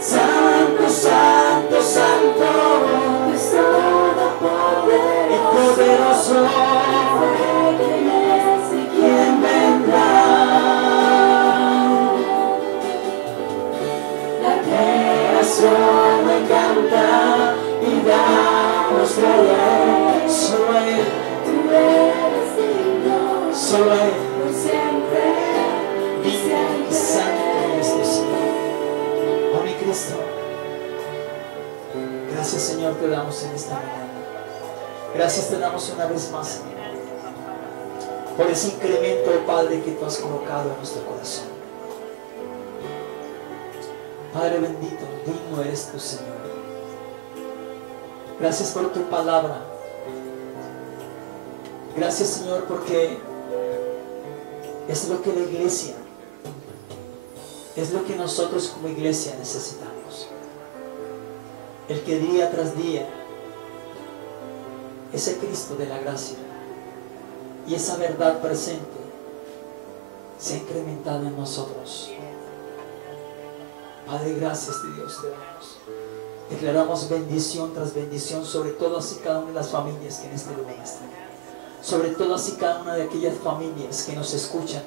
Santo, santo, santo Dios y Todopoderoso. poderoso, ¿Quién es y ¿quién vendrá? La Creación me canta y damos gloria a Él. Solo a Él, Tú eres digno solo a Él. por siempre y Divino y santo eres tu Señor. Oh mi Cristo, gracias, Señor, te damos en esta mañana. Gracias te damos una vez más, Señor, por ese incremento, Padre, que tú has colocado en nuestro corazón. Padre bendito, digno eres tu Señor. Gracias por tu palabra Gracias, Señor, porque es lo que la iglesia, es lo que nosotros como iglesia necesitamos. El que día tras día ese Cristo de la gracia y esa verdad presente se ha incrementado en nosotros. Padre, gracias de Dios te damos. Declaramos bendición tras bendición sobre todas y cada una de las familias que en este lugar están. Sobre todas y cada una de aquellas familias que nos escuchan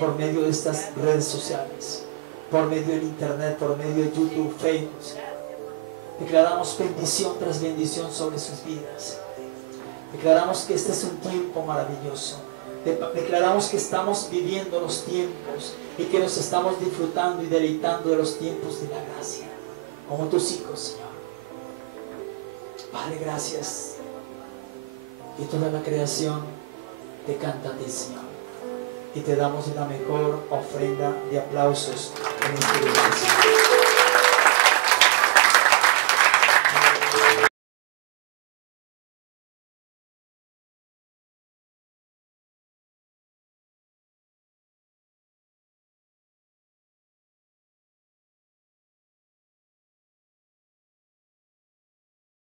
por medio de estas redes sociales, por medio del internet, por medio de YouTube, Facebook. Declaramos bendición tras bendición sobre sus vidas. Declaramos que este es un tiempo maravilloso. Declaramos que estamos viviendo los tiempos y que nos estamos disfrutando y deleitando de los tiempos de la gracia, como tus hijos, Señor. Padre, gracias. Y toda la creación te canta a ti, Señor. Y te damos la mejor ofrenda de aplausos en este lugar, Señor.